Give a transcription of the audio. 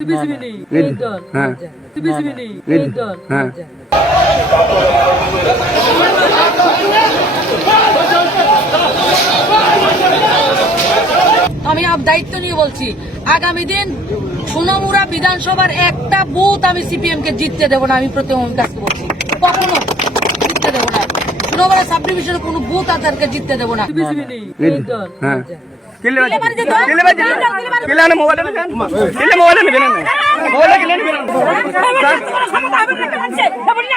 আমি দায়িত্ব নিয়ে বলছি, আগামী দিন সোনামুড়া বিধানসভার একটা বুথ আমি সিপিএম কে জিততে দেবো না। আমি প্রতিমন্ত্রীর কাছে বলছি, কখনো জিততে দেবো না। সোনামুড়া সাব ডিভিশনের কোনো বুথ তাদেরকে জিততে দেবো না। মোবাইল